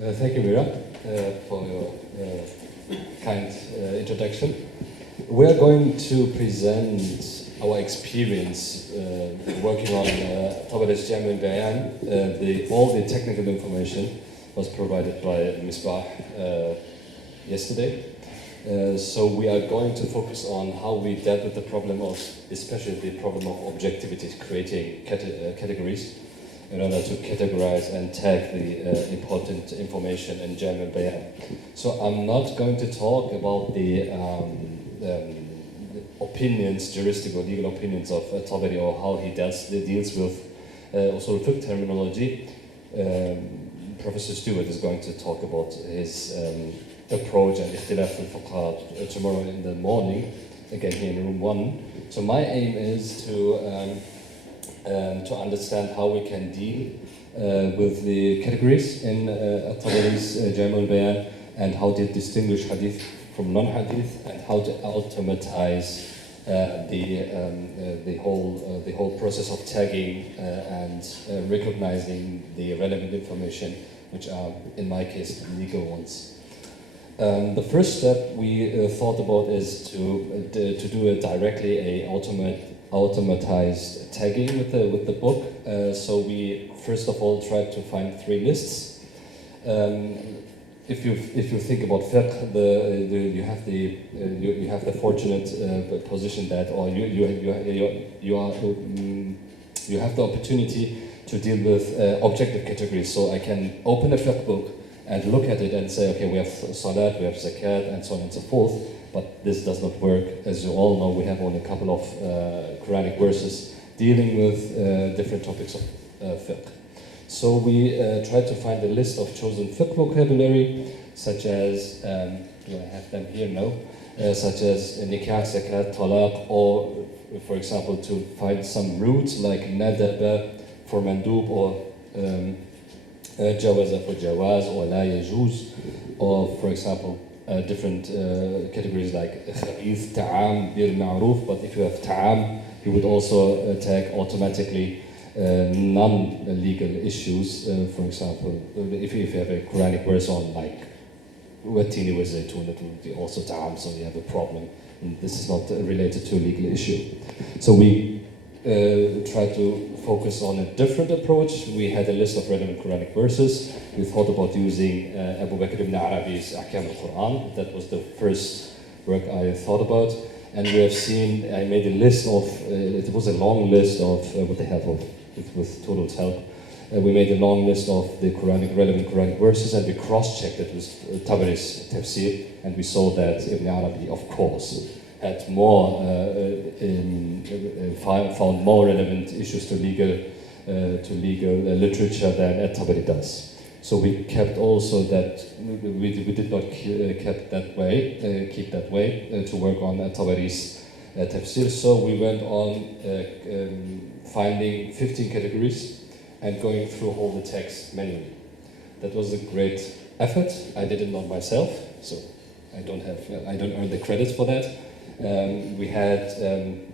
Thank you, Mira, for your kind introduction. We're going to present our experience working on Tabari's Jam and Bayan. All the technical information was provided by Misbah yesterday. So we are going to focus on how we dealt with the problem of, especially the problem of objectivity, creating categories in order to categorize and tag the important information in Jam and Bayan. So I'm not going to talk about the opinions, juristic or legal opinions of Tabari or how he deals with usul fiqh terminology. Professor Stewart is going to talk about his approach and ikhtilaf al-fuqaha tomorrow in the morning, again here in room 1. So my aim is to understand how we can deal with the categories in Tabari's Jam' al-Bayan and how to distinguish hadith from non-hadith and how to automatize the whole process of tagging and recognizing the relevant information, which are, in my case, legal ones. The first step we thought about is to do directly a automatized tagging with the book. So we first of all tried to find 3 lists. If you think about fiqh, you have the fortunate position that, or you have the opportunity to deal with objective categories. So I can open a fiqh book and look at it and say, okay, we have salat, we have zakat, and so on and so forth. But this does not work. As you all know, we have only a couple of Quranic verses dealing with different topics of fiqh. So we tried to find a list of chosen fiqh vocabulary, such as, do I have them here? No. Such as nikah, zakat, talaq, or, for example, to find some roots like nadaba for mandub, or jawaza for jawaz, or la yajuz, or, for example, different categories like khabith, ta'am, bil ma'ruf. But if you have ta'am, you would also tag automatically non-legal issues. For example, if you have a Quranic verse on like watini wa zaytun, it would be also ta'am, so you have a problem. And this is not related to a legal issue. So we try to focus on a different approach. We had a list of relevant Quranic verses. We thought about using Abu Bakr ibn Arabi's Ahkam al-Quran. That was the first work I thought about. And we have seen, I made a list of, it was a long list of, with the help of, with Total's help, we made a long list of the relevant Quranic verses, and we cross-checked it with Tabari's Tafsir, and we saw that Ibn Arabi, of course, had more, found more relevant issues to legal literature than Tabari does. So we kept also that, we did not keep that way to work on Tabari's Tafsir. So we went on finding 15 categories and going through all the text manually. That was a great effort. I did it not myself, so I don't earn the credits for that. We had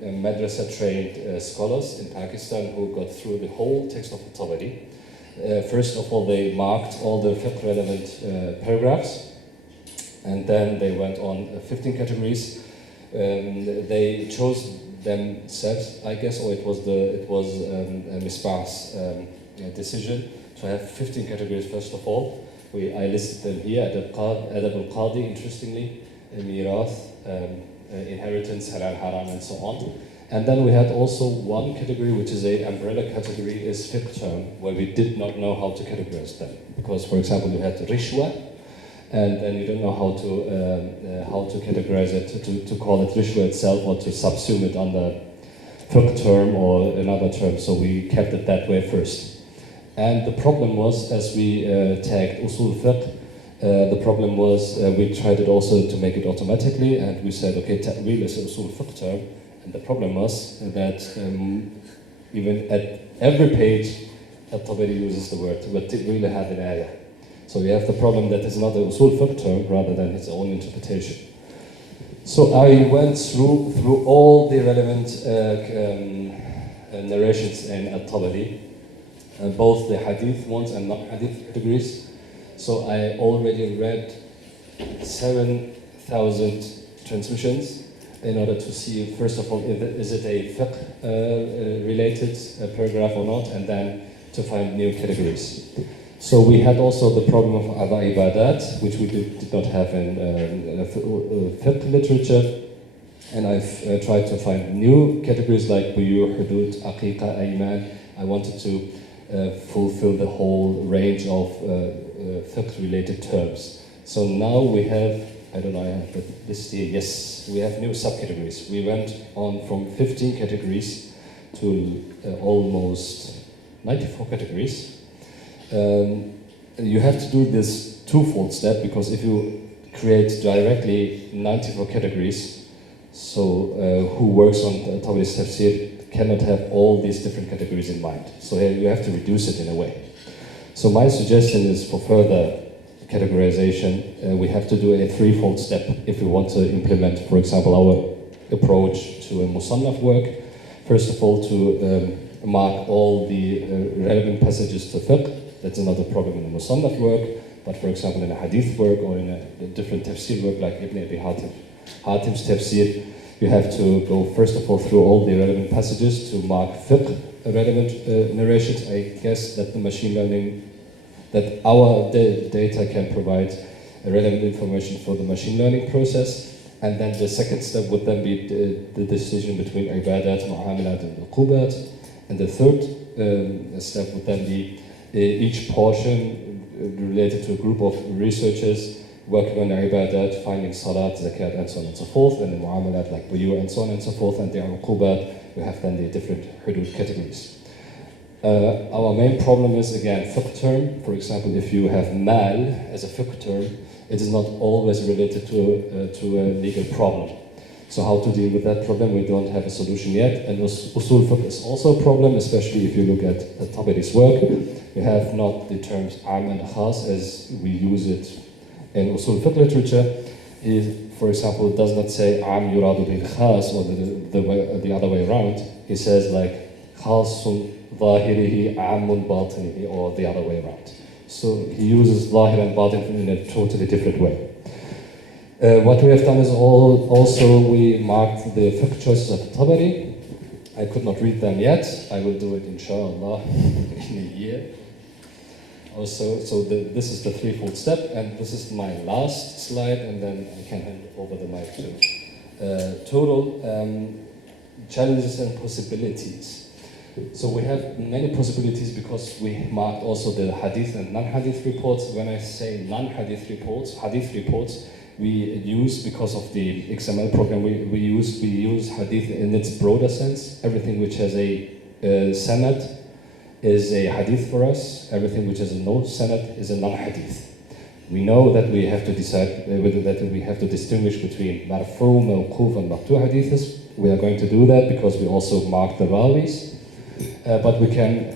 madrasa-trained scholars in Pakistan who got through the whole text of Tabari. First of all, they marked all the fiqh-relevant paragraphs, and then they went on 15 categories. They chose themselves, I guess, or it was Misbah's decision to have 15 categories. First of all, I listed them here: Adab al-Qadi, interestingly, Mirath, inheritance, halal, haram, and so on. And then we had also one category, which is an umbrella category, is fiqh term, where we did not know how to categorize them. Because, for example, you had rishwa, and then you don't know how to categorize it, to call it rishwa itself, or to subsume it under fiqh term or another term. So we kept it that way first. And the problem was, as we tagged usul fiqh, the problem was we tried it also to make it automatically, and we said, okay, ta'wil is an usul fiqh term. And the problem was that even at every page, Tabari uses the word وَالتِّئْوِيلَ هَذِهِ الْآيَةِ. So we have the problem that it's not a usul fiqh term rather than its own interpretation. So I went through all the relevant narrations in Tabari, both the hadith ones and non-hadith categories. So I already read 7,000 transmissions in order to see, first of all, is it a fiqh related paragraph or not, and then to find new categories. So we had also the problem of other ibadat, which we did not have in fiqh literature. And I've tried to find new categories like buyu, hudud, aqiqah, ayman. I wanted to fulfill the whole range of fiqh-related terms. So now we have, I don't know, I have the list here. Yes, we have new subcategories. We went on from 15 categories to almost 94 categories. You have to do this twofold step, because if you create directly 94 categories, so who works on Tabari's tafsir cannot have all these different categories in mind. So you have to reduce it in a way. So my suggestion is, for further categorization, we have to do a threefold step if we want to implement, for example, our approach to a musannaf work. First of all, to mark all the relevant passages to fiqh. That's not a problem in the musannaf work, but for example in a hadith work or in a different tafsir work like Ibn Abi Hatim's tafsir, you have to go first of all through all the relevant passages to mark fiqh relevant narrations. I guess that the machine learning, that our data can provide relevant information for the machine learning process. And then the second step would then be the decision between ibadat, mu'amalat, and uqubat. And the third step would then be each portion related to a group of researchers working on the ibadat, finding salat, zakat, and so on and so forth, and the mu'amalat like buyu and so on and so forth, and the uqubat, we have then the different hudud categories. Our main problem is, again, fiqh term. For example, if you have mal as a fiqh term, it is not always related to a legal problem. So how to deal with that problem, we don't have a solution yet. And usul fiqh is also a problem, especially if you look at Tabari's work. You have not the terms am and khas as we use it in usul fiqh literature. He, for example, does not say am yuradu bil khas or the other way around. He says like khasun zahirihi amun batinihi, or the other way around. So he uses zahir and batin in a totally different way. What we have done is also we marked the fiqh choices of Tabari. I could not read them yet. I will do it inshallah in a year. Also, so this is the threefold step, and this is my last slide, and then I can hand over the mic to total challenges and possibilities. So we have many possibilities because we marked also the hadith and non-hadith reports. When I say non-hadith reports, hadith reports, we use, because of the XML program we use hadith in its broader sense. Everything which has a sanad is a hadith for us. Everything which has a no sanad is a non-hadith. We know that we have to decide whether that we have to distinguish between marfu, mawquf, and maqtu hadiths. We are going to do that because we also mark the rawis. But we can,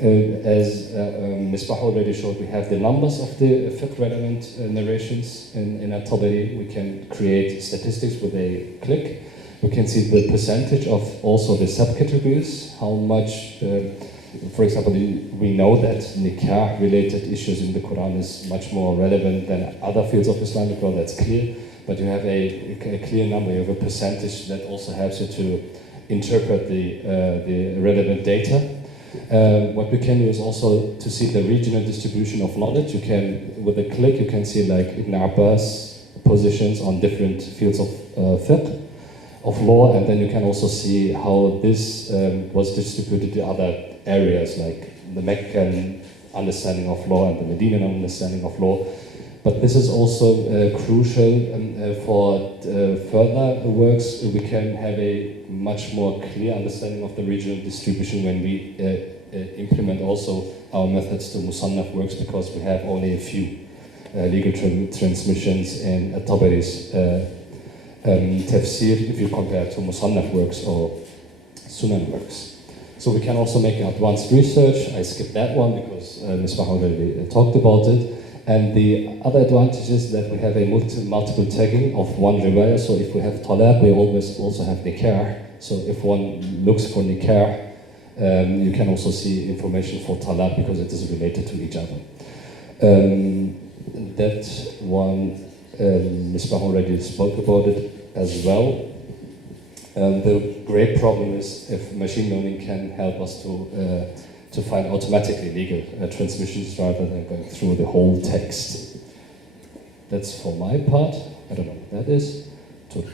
as Misbah already showed, we have the numbers of the fiqh relevant narrations in Tabari. We can create statistics with a click. We can see the percentage of also the subcategories, how much, for example, we know that nikah related issues in the Quran is much more relevant than other fields of Islamic law, that's clear. But you have a clear number, you have a percentage that also helps you to interpret the relevant data. What we can do is also to see the regional distribution of knowledge. You can, with a click, you can see like Ibn Abbas positions on different fields of fiqh, of law, and then you can also see how this was distributed to other areas, like the Meccan understanding of law and the Medinan understanding of law. But this is also crucial for further works. We can have a much more clear understanding of the regional distribution when we implement also our methods to musannaf works, because we have only a few legal transmissions in Tabari's tafsir if you compare to musannaf works or sunan works. So we can also make advanced research. I skipped that one because Misbah already talked about it. And the other advantage is that we have a multiple tagging of one riwayah. So if we have talaq, we always also have nikah. So if one looks for nikah, you can also see information for talaq because it is related to each other. that one, Misbah already spoke about it as well. The great problem is if machine learning can help us to find automatically legal transmissions rather than going through the whole text. That's for my part. I don't know what that is. To